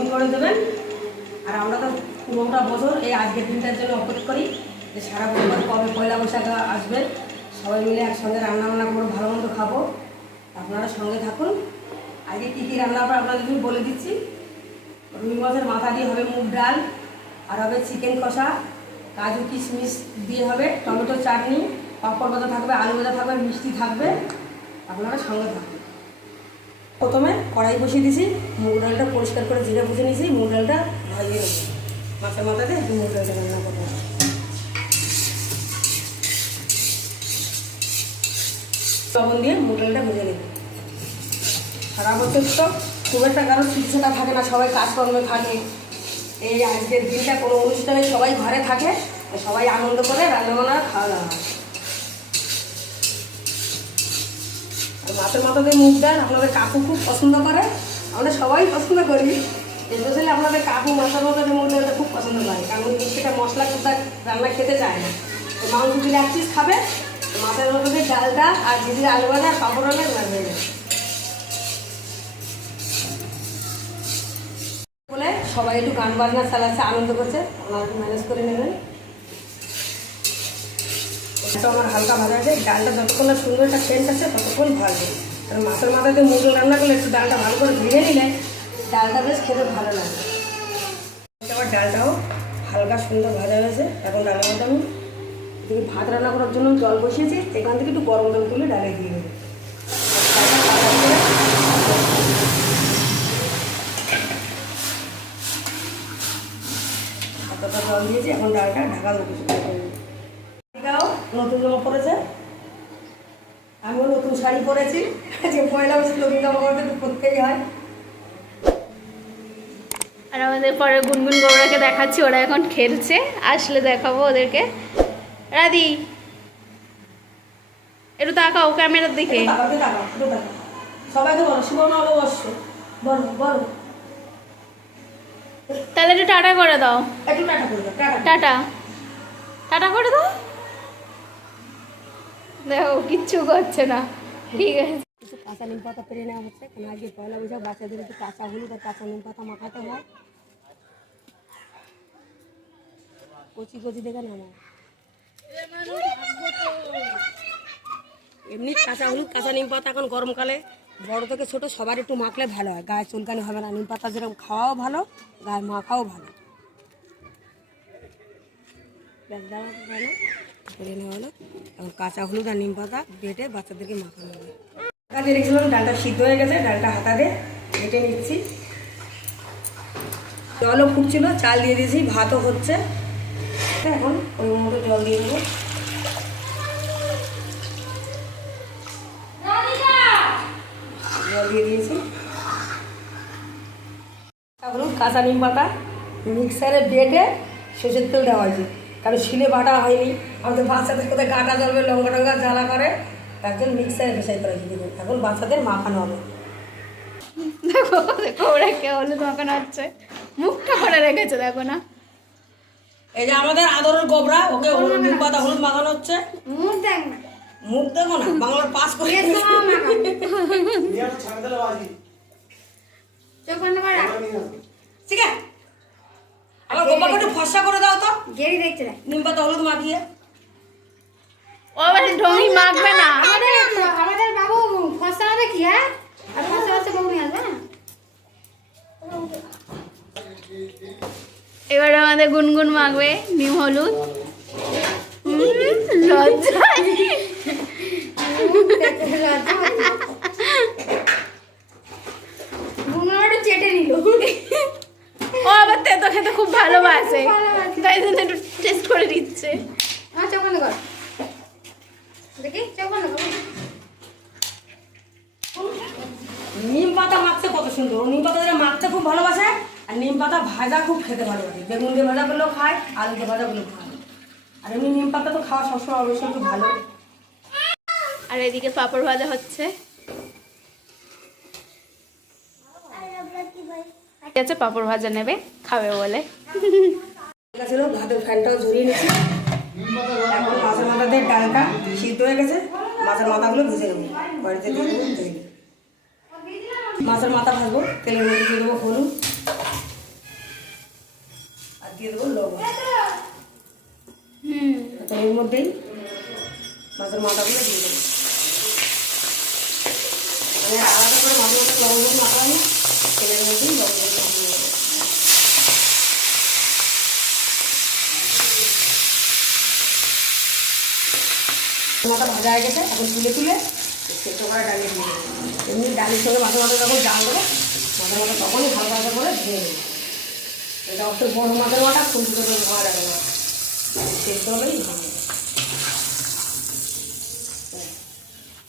Comment করে দেবেন। আর আমরা তো পুরোটা বছর এই আজকের দিনটার জন্য অপেক্ষা করি যে সারা বছর কবে পয়লা বৈশাখ আসবে। সবাই মিলে একসঙ্গে রান্না বান্না করব ভালো মন্দ খাব। আপনারা সঙ্গে থাকুন। আজকে কী কী রান্না হবে আপনাদের আমি বলে দিচ্ছি। রুই মাছের মাথা দিয়ে হবে মুগ ডাল, আর হবে চিকেন কষা, কাজু কিশমিশ দিয়ে হবে টমেটো চাটনি, পাঁপড় ভাজা থাকবে, আলু ভাজা থাকবে, মিষ্টি থাকবে। আপনারা সঙ্গে থাকবেন প্রথমে কড়াই বসিয়ে দিয়েছি, মুগ ডালটা পরিষ্কার করে জিরে বুঝে নিয়েছি, মুগ ডালটা ভাজিয়ে নেব। মাছের মাথাতে একটু মুগ ডালটা রান্না করব। লবণ দিয়ে মুগ ডালটা ভেজে নেব। সারা বছর তো খুব একটা কারও ছুটিছাটা থাকে না, সবাই কাজকর্মে থাকে। এই আজকের দিনটা কোনো অনুষ্ঠানে সবাই ঘরে থাকে, সবাই আনন্দ করে রান্নাবান্না খাওয়া দাওয়া হয়। মাছের মাথাতে মুগ ডাল আপনাদের কাকু খুব পছন্দ করে। আমরা সবাই পছন্দ করি। স্পেশালি আপনাদের কাকু মাছের মাথাতে মুগ ডালটা খুব পছন্দ করে, কারণ সেটা মশলা কোথা রান্না খেতে চায় না। মাংস দিলে এক পিস খাবে তো মাছের মাথাতে ডালটা আর দিদির আলু ভাজা হলে হয়ে যাবে। বলে সবাই একটু গান বাজনা চালাচ্ছে, আনন্দ করছে আপনারা ম্যানেজ করে নেবেন। এটা আমার হালকা ভাজা আছে ডালটা যতক্ষণ না সুন্দর একটা সেন্ট আছে ততক্ষণ ভাজবে কারণ মাছের মাথাতে মুরগি রান্না করলে একটু ডালটা ভালো করে ভেঙে নিলে ডালটা বেশ খেতে ভালো লাগে আমার ডালটাও হালকা সুন্দর ভাজা হয়েছে এখন ডালের মধ্যে আমি এদিকে ভাত রান্না করার জন্য জল বসিয়েছি এখান থেকে একটু গরম জল তুলে ডালে দিয়ে দেবো জল দিয়েছি এখন ডালটা ঢাকা দেবো নতুন জামা পরেছে? আমিও নতুন শাড়ি পরেছি। যে পয়লা বছর নতুন জামা পরতে একটু পরতেই হয়। আর আমাদের পরে গুনগুন গৌরাকে দেখাচ্ছি ওরা এখন খেলছে। আসলে দেখাবো ওদেরকে। রাদি একটু তাকাও ক্যামেরার দিকে। সবাইকে বলো শুভ নববর্ষ। বলো বলো। তাহলে একটু টাটা করে দাও। একটু টাটা করে দাও টাটা। টাটা। টাটা করে দাও। দেখো, কিচ্ছু করছে না। ঠিক আছে। কাঁচা নিম পাতা পেরে নেওয়া হচ্ছে। কারণ আজকে পয়লা বৈশাখ বাচ্চাদের একটু কাঁচা হলুদ আর কাঁচা নিম পাতা মাখাতে হয়। কচি কচি দেখে না এমনি কাঁচা হলুদ, কাঁচা নিম পাতা এখন গরমকালে বড় থেকে ছোট সবার একটু মাখলে ভালো হয়। গায়ে চুলকানি হবে না। নিম পাতা যেরকম খাওয়াও ভালো, গায়ে মাখাও ভালো। ভালো করে নেওয়া হলো এখন কাঁচা হলুদ আর নিম পাতা বেটে বাচ্চাদেরকে মাখানো হবে রেখেছিলাম ডালটা সিদ্ধ হয়ে গেছে, ডালটা হাতা দিয়ে বেটে নিচ্ছি। জলও ফুটছিল, চাল দিয়ে দিয়েছি, ভাতও হচ্ছে। এখন ওই মতো জল দিয়ে দেবো। জল দিয়ে দিয়েছি। হলুদ কাঁচা নিম পাতা মিক্সারে বেটে সর্ষের তেল দেওয়া হয়েছে। কারণ শিলে বাটা হয়নি। আমাদের বাচ্চাদের কোথায় গাটা জ্বলবে লঙ্কা টঙ্কা জ্বালা করে তার জন্য মিক্সারে পেশাই করে দিয়ে দেবো এখন বাচ্চাদের মাখানো হবে। দেখো দেখো ওরা কে হলুদ মাখানো হচ্ছে। মুখটা করে রেখেছে দেখো না। এই যে আমাদের আদরের গোবরা ওকে হলুদ পাতা হলুদ মাখানো হচ্ছে। মুখ দেখ না। মুখ দেখো না বাংলার পাস করে চোখ বন্ধ কর ঠিক আছে। আমার গোপাকে একটু ফর্সা করে দাও তো। গেরি দেখছে না নিম পাতা হলুদ মাখিয়ে। ও আবার ঢঙ্গি মাখবে না। আমাদের আমাদের বাবু ফসা হবে কি হ্যাঁ? আর ফসা হচ্ছে বউ নিয়ে আসবে না এবার আমাদের গুনগুন মাখবে নিম হলুদ। লজ্জা। একটু চেটে নিল। খুব ভালোবাসে। তাই জন্য একটু টেস্ট করে দিচ্ছে। চোখ বন্ধ কর। দেখি চোখ বন্ধ কর। নিম পাতা মাখতে কত সুন্দর। নিম পাতা যেটা মাখতে খুব ভালোবাসে আর নিম পাতা ভাজা খুব খেতে ভালোবাসে। বেগুন দিয়ে ভাজা করলেও খায় আলু দিয়ে ভাজা করলেও খায়। আর এমনি নিম পাতা তো খাওয়া সবসময় অবশ্যই একটু ভালো। আর এদিকে পাপড় ভাজা হচ্ছে। আছে পাঁপড় ভাজা নেবে খাবে বলে। ছিল ভাতের ফ্যানটাও ঝরিয়ে নিচ্ছি এখন মাছের ডালটা সিদ্ধ হয়ে গেছে মাছের মাথাগুলো ভেজে নেব বাড়িতে দিয়ে দেবো। তেল মাছের মাথা ভাজবো তেলের মধ্যে দিয়ে দেবো হলুদ আর দিয়ে দেবো লবণ। হুম। তেলের মধ্যেই মাছের মাথাগুলো দিয়ে দেবো। মানে আলাদা করে মাছের মাথা লবণ মাথা তেলের মধ্যেই লবণ দিয়ে নেব। মাথা ভাজা হয়ে গেছে, এখন তুলে তুলে সেদ্ধ করা ডালি দিয়ে দেবো। এমনি ডালির সঙ্গে মাথা মাথা যখন জাল দেবো মাথা মাথা তখনই ভালো ভালো করে ধুয়ে দেবো এটা অত বড় মাথার মাথা ফুল ফুটে ভালো লাগে না। সেদ্ধ হলেই ভালো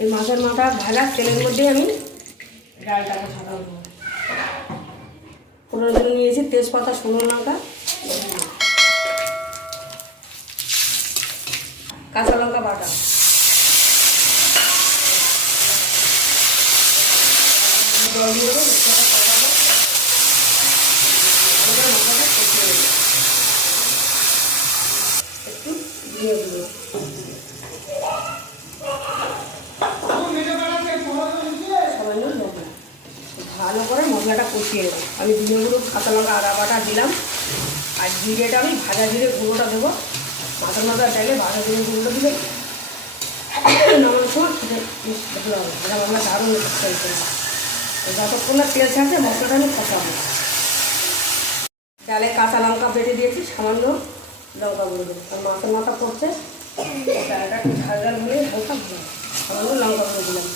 এই মাছের মাথা ভাজা, তেলের মধ্যেই আমি ডালটাকে সাদা দেবো ফোড়নের নিয়েছি তেজপাতা শুকনো লঙ্কা। কাঁচা লঙ্কা বাটা। জল দিয়ে দেবো তেজপাতা কষাবো। ভালো করে মশলাটা কষিয়ে নেব। একটু দিয়ে দেবো সামান্য লবণ ভালো করে মশলাটা কষিয়ে নেব। আমি জিরে গুঁড়ো কাঁচা লঙ্কা, আদা বাটা দিলাম। আর জিরেটা আমি ভাজা জিরে গুঁড়োটা দেবো। মাথা মাথা চাইলে ভাজা জিরে গুঁড়োটা দিলে নামানোর সময় খেতে এটা আমরা দারুণ যতক্ষণ না তেল ছাড়ছে মশলাটা আমি কষাবো। ডালে কাঁচা লঙ্কা বেটে দিয়েছি, সামান্য লঙ্কা গুঁড়ো দেবো আর মাথা মাথা পড়ছে ডালটা একটু ঝাল ঝাল হলে হালকা সামান্য লঙ্কা গুঁড়ো দিলাম।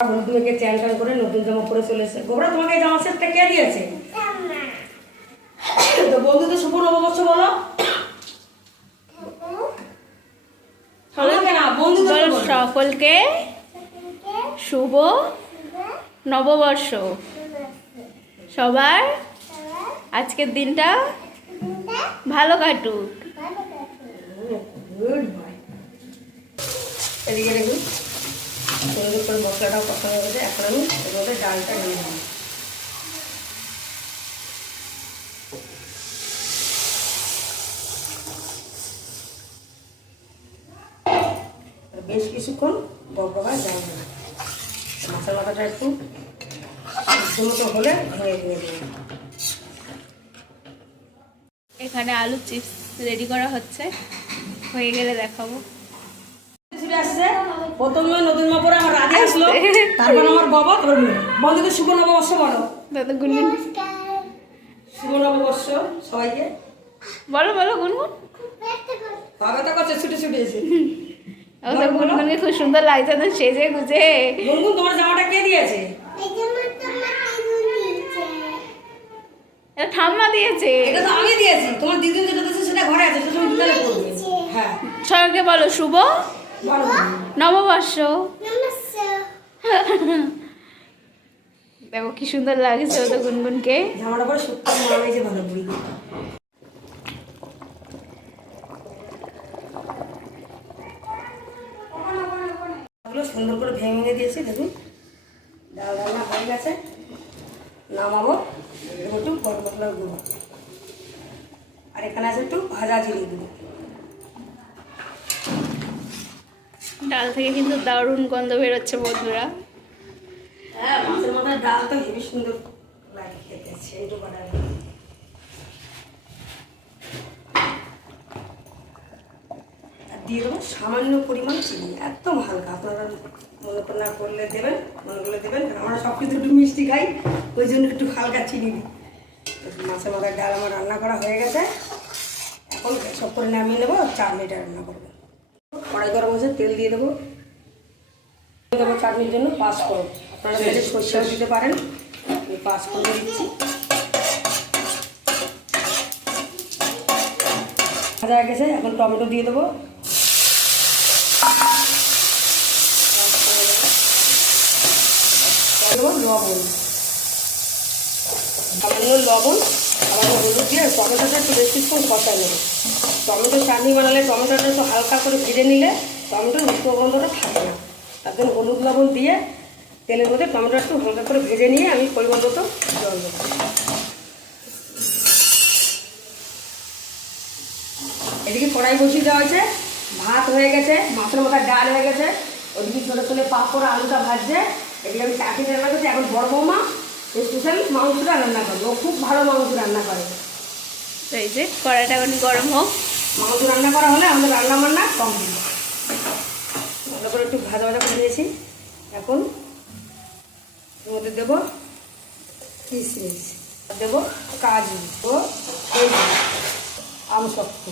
হলুদ ট্যান করে নতুন জামা পরে চলে এসেছে গোবরা তোমাকে জামা সেটটা কে দিয়েছে? তো বন্ধুদের শুভ নববর্ষ বলো। সকলকে শুভ নববর্ষ। সবার আজকের দিনটা ভালো কাটুক গুড বয় এদিকে দেখুন সুন্দর করে মশলাটাও কষা হয়ে গেছে এখন আমি এর মধ্যে ডালটা দিই আর বেশ কিছুক্ষণ বকবকা যায় না মাছের মাথাটা একটু মতো হলে ভেঙে ভেঙে দেবো। এখানে আলু চিপস রেডি করা হচ্ছে। হয়ে গেলে দেখাবো। আসছে। প্রথমে নতুন মা পরে আমার রাধে আসলো। তারপর আমার বাবা তারপর। বন্ধুদের শুভ নববর্ষ বলো? দাদা গুনগুন। শুভ নববর্ষ সবাইকে। বলো বলো গুনগুন। বাবা তো করছে ছুটে ছুটে এসে। গুনগুনকে খুব সুন্দর লাগছে না সেজে গুজে। গুনগুন তোমার জামাটা কে দিয়েছে? এটা ঠাম্মা দিয়েছে। এটা তো আমি দিয়েছি। তোমার দিদি যেটা দিয়েছে সেটা ঘরে আছে সেটা তুমি হ্যাঁ। সবাইকে বলো শুভ। নববর্ষ। দেখো কি সুন্দর লাগছে ও তো গুনগুনকে সুন্দর করে ভেঙে দিয়েছি দেখুন। ডাল রান্না হয়ে গেছে। নামাবো। দেবো একটু গরম মশলার গুঁড়ো। আর এখানে আছে একটু ভাজা জিরে গুঁড়ো। ডাল থেকে কিন্তু দারুণ গন্ধ বেরোচ্ছে বন্ধুরা। হ্যাঁ মাছের মাথার ডাল তো হেবি সুন্দর খেতে বাটা আর দিয়ে দেবো সামান্য পরিমাণ চিনি, একদম হালকা। আপনারা মনে না করলে দেবেন, মনে করলে দেবেন আমরা সব কিছু একটু মিষ্টি খাই, ওই জন্য একটু হালকা চিনি মাছের মাথার ডাল আমার রান্না করা হয়ে গেছে। এখন সব করে নামিয়ে নেব চাটনিটা রান্না করব। কড়াই গরম হয়েছে তেল দিয়ে দেবো। দেবো চাটনির জন্য পাঁচ করো আপনারা ভেজে সর্ষেও দিতে পারেন। আমি পাঁচ করে দিচ্ছি। ভাজা হয়ে গেছে এখন টমেটো দিয়ে দেবো। দেবো লবণ। সামান্য লবণ, আবার হলুদ দিয়ে টমেটোটা একটু বেশ কিছুক্ষণ কষা নেবে। টমেটো চাটনি বানালে টমেটোটা একটু হালকা করে ভেজে নিলে টমেটোর গন্ধটা থাকে না। তার জন্য হলুদ লবণ দিয়ে তেলের মধ্যে টমেটো একটু হালকা করে ভেজে নিয়ে আমি পরিমাণ মতো জল দেবো। এদিকে কড়াই বসিয়ে দেওয়া হয়েছে, ভাত হয়ে গেছে, মাছের মাথায় ডাল হয়ে গেছে। ওদিকে ছোটো ছোটো পাঁপড়, আলুটা ভাজছে। এদিকে আমি চাটনি রান্না করছি, এখন বড় বৌমা স্পেশাল মাংসটা রান্না করবে। ও খুব ভালো মাংস রান্না করে। তো এই যে কড়াইটা এখন গরম হোক। মাংস রান্না করা হলে আমাদের রান্না বান্না কমপ্লিট ভালো করে একটু ভাজা ভাজা করে দিয়েছি এখন মধ্যে দেবো কিশমিশ আর দেবো কাজু ও খেজুর আমসত্ব।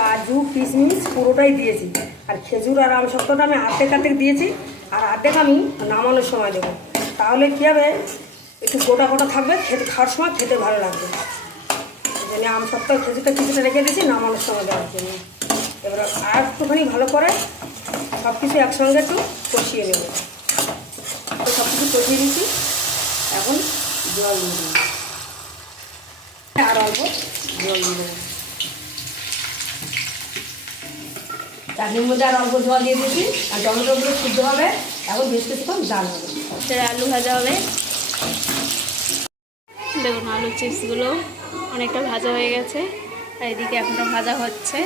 কাজু কিশমিশ পুরোটাই দিয়েছি। আর খেজুর আর আমসত্বটা আমি আর্ধেক আর্ধেক দিয়েছি। আর আর্ধেক আমি নামানোর সময় দেবো। তাহলে কী হবে? একটু গোটা গোটা থাকবে, খেতে খাওয়ার সময় খেতে ভালো লাগবে। জন্য আম সপ্তাহ খেজুরটা কিছুটা রেখে দিয়েছি, নামানোর সময় দেওয়ার জন্য। এবার আর একটুখানি ভালো করে সব কিছু একসঙ্গে একটু কষিয়ে নেব। তো সব কিছু কষিয়ে দিচ্ছি এখন জল দিয়ে আর অল্প জল দিয়ে দেবো চাটনির মধ্যে আর অল্প জল দিয়ে দিয়েছি আর টমেটোগুলো শুদ্ধ হবে এখন বেশ কিছুক্ষণ জাল হবে। সেটা আলু ভাজা হবে। দেখুন আলু চিপসগুলো অনেকটা ভাজা হয়ে গেছে আর এদিকে এখনও ভাজা হচ্ছে।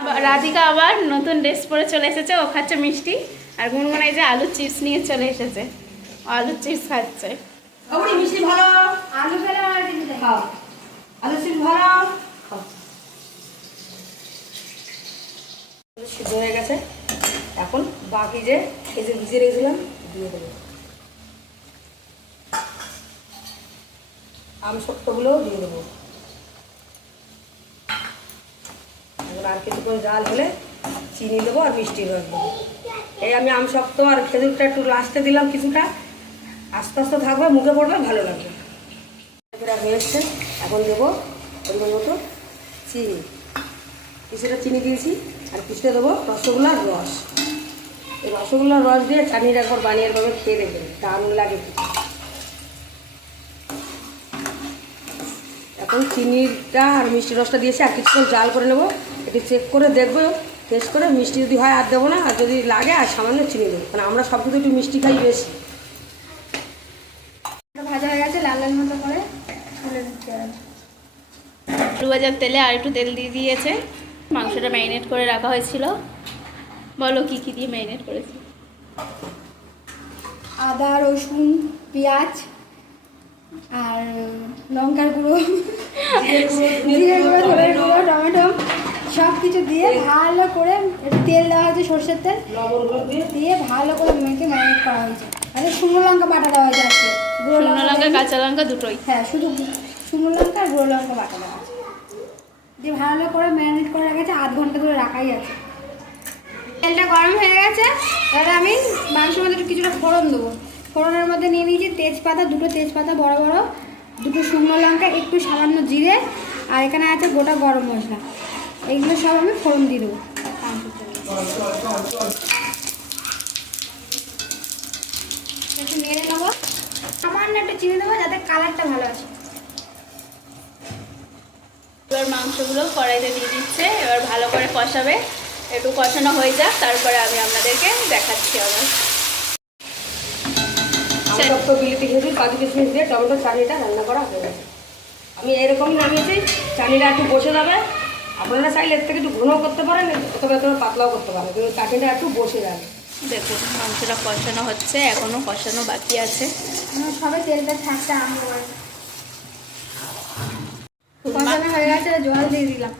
আবার রাধিকা আবার নতুন ড্রেস পরে চলে এসেছে ও খাচ্ছে মিষ্টি আর গুনগুন এই যে আলুর চিপস নিয়ে চলে এসেছে ও আলুর চিপস খাচ্ছে। মিষ্টি ভালো আলু দেয় খাও আলু চিপস ভালো। সিদ্ধ হয়ে গেছে। এখন বাকি যে এই যে ভিজে রেখেছিলাম, দিয়ে দেবো। আম শক্তগুলোও দিয়ে দেবো। এখন আর কিছুক্ষণ জাল হলে চিনি দেবো আর মিষ্টি রস এই আমি আম শক্ত আর খেজুরটা একটু লাস্টে দিলাম কিছুটা। আস্তে আস্তে থাকবে, মুখে পড়বে, ভালো লাগবে। এটা হয়ে এখন দেবো পরিমাণ মতো চিনি। কিছুটা চিনি দিয়েছি। আর কিছুটা দেবো রসগোল্লার রস। এই রসগোল্লার রস দিয়ে চাটনিটা একবার বানিয়ে এভাবে খেয়ে দেখবেন দারুণ লাগে এখন চিনিটা আর মিষ্টি রসটা দিয়েছি আর কিছুক্ষণ জাল করে নেব একটু চেক করে দেখব টেস্ট করে মিষ্টি যদি হয় আর দেবো না আর যদি লাগে আর সামান্য চিনি দেবো। কারণ আমরা সব কিছু একটু মিষ্টি খাই বেশি। এটা ভাজা হয়ে গেছে লাল লাল মতো করে তুলে দিতে হবে। আলু ভাজার তেলে আর একটু তেল দিয়ে দিয়েছে। মাংসটা ম্যারিনেট করে রাখা হয়েছিল। বলো কি কি দিয়ে ম্যারিনেট করেছি? আদা রসুন পেঁয়াজ আর লঙ্কার গুঁড়ো জিরে গুঁড়ো ধনের গুঁড়ো টমেটো সব কিছু দিয়ে ভালো করে তেল দেওয়া হয়েছে সর্ষের তেল। দিয়ে ভালো করে মেখে ম্যারিনেট করা হয়েছে। আর শুকনো লঙ্কা বাটা দেওয়া হয়েছে আজকে। শুকনো লঙ্কা কাঁচা লঙ্কা দুটোই। হ্যাঁ শুধু শুকনো লঙ্কা আর গুঁড়ো লঙ্কা বাটা দেওয়া দিয়ে ভালো করে ম্যারিনেট করে রেখেছে আধ ঘণ্টা ধরে রাখাই আছে। তেলটা গরম হয়ে গেছে, এবার আমি মাংসের মধ্যে একটু কিছুটা ফোড়ন দেবো। ফোড়নের মধ্যে নিয়ে নিয়েছি তেজপাতা, দুটো তেজপাতা বড় বড়, দুটো শুকনো লঙ্কা, একটু সামান্য জিরে, আর এখানে আছে গোটা গরম মশলা। এইগুলো সব আমি ফোড়ন দিয়ে দেবো। একটু নেড়ে নেব। সামান্য একটু চিনি দেবো, যাতে কালারটা ভালো আসে। এবার মাংসগুলো কড়াইতে দিয়ে দিচ্ছে। এবার ভালো করে কষাবে। একটু কষানো হয়ে যাক তারপরে আমি আপনাদেরকে দেখাচ্ছি আবার। আমসত্ব বিলিতি খেজুর কাজু কিশমিশ দিয়ে টমেটো চাটনিটা রান্না করা হয়ে গেছে। আমি এরকমই নামিয়েছি চাটনিটা একটু বসে যাবে। আপনারা চাইলে এর থেকে একটু ঘন করতে পারেন অথবা একটু পাতলাও করতে পারেন কিন্তু চাটনিটা একটু বসে যাবে। দেখুন মাংসটা কষানো হচ্ছে এখনও কষানো বাকি আছে। সবাই সবে তেলটা থাকতে আরম্ভ কষানো হয়ে গেছে, জল দিয়ে দিলাম।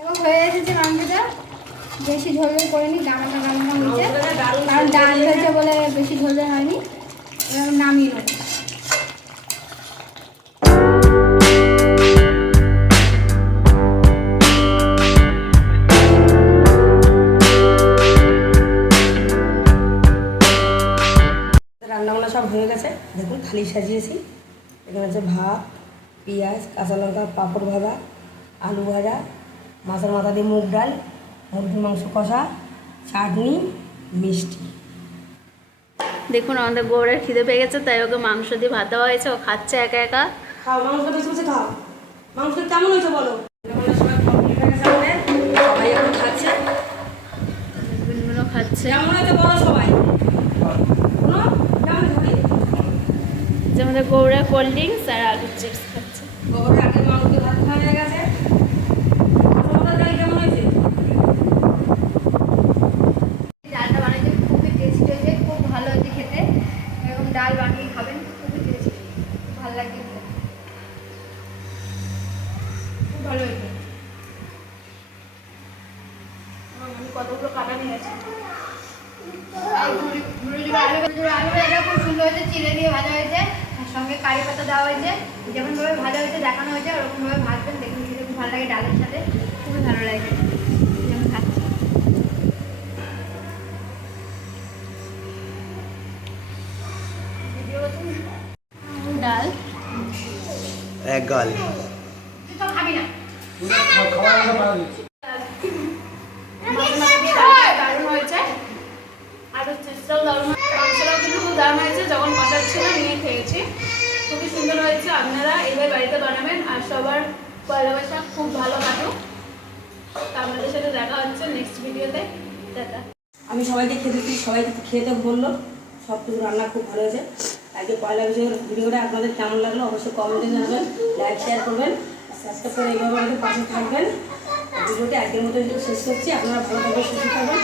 এবং হয়ে এসেছে মাংসটা। বেশি ঝোল হয়েছে। কারণ ডাল হয়েছে বলে বেশি ঝোল হয়নি। নামিয়ে রান্নাবান্না সব হয়ে গেছে। দেখুন, থালি সাজিয়েছি। এখানে আছে ভাত পেঁয়াজ কাঁচা লঙ্কা পাঁপড় ভাজা আলু ভাজা মাছের মাথা দিয়ে মুগ ডাল মুরগির মাংস কষা চাটনি মিষ্টি। দেখুন আমাদের গৌড়ের খিদে পেয়ে গেছে তাই ওকে মাংস দিয়ে ভাত দেওয়া হয়েছে ও খাচ্ছে একা একা। খাও মাংস বেশি বেশি খাও। মাংস কেমন হয়েছে বলো? সবাই খাচ্ছে। কেমন হয়েছে বলো সবাই কোনো কেমন হয়েছে যে আমাদের গৌরা কোল্ড ড্রিঙ্কস আর আলুর চিপস খাচ্ছে গোবরের আগের মাংসের ভাত খাওয়া হয়ে গেছে তোমাদের ডাল কেমন হয়েছে ডালটা বানাইতে খুবই টেস্টি হয়েছে খুব ভালো হয়েছে খেতে এরকম ডাল বানিয়ে খাবেন খুবই টেস্টি ভালো লাগে খেতে। খুব ভালো হয়েছে আমি কতগুলো কাটা নিয়ে গেছি আর মুড়ি- মুড়ি দিয়ে আলু দিয়ে আলু ভাজা খুব সুন্দর হয়েছে চিড়ে দিয়ে ভাজা হয়েছে আর সঙ্গে কারি পাতা দেওয়া হয়েছে। যেমনভাবে ভাজা হয়েছে, দেখানো হয়েছে, ওরকমভাবে ভাজবেন। দেখুন, খেতে খুব ভালো লাগে ডালের সাথে। খুবই ভালো লাগে। যেমন ডাল এক গাল তুই তো খাবি না মশলা দিয়ে ডালটা দারুণ হয়েছে আলুর চিপসটাও দারুণ হয়েছে। মাংসটাও কিন্তু খুব দারুণ হয়েছে যখন ছিল নিয়ে খেয়েছি খুবই সুন্দর হয়েছে আপনারা এইভাবে বাড়িতে বানাবেন আর সবার পয়লা বৈশাখ খুব ভালো কাটুক। আপনাদের সাথে দেখা হচ্ছে নেক্সট ভিডিওতে আমি সবাইকে খেতে দিই সবাই খেতে বলল। সব কিছু রান্না খুব ভালো হয়েছে। আজকে পয়লা বিষয়ের ভিডিওটা আপনাদের কেমন লাগল অবশ্যই কমেন্টে জানাবেন লাইক শেয়ার করবেন সাবস্ক্রাইব করে এইভাবে আমাদের পাশে থাকবেন। ভিডিওটি একদিন মতো শেষ করছি। আপনারা ভালো থাকবেন, সুস্থ থাকবেন।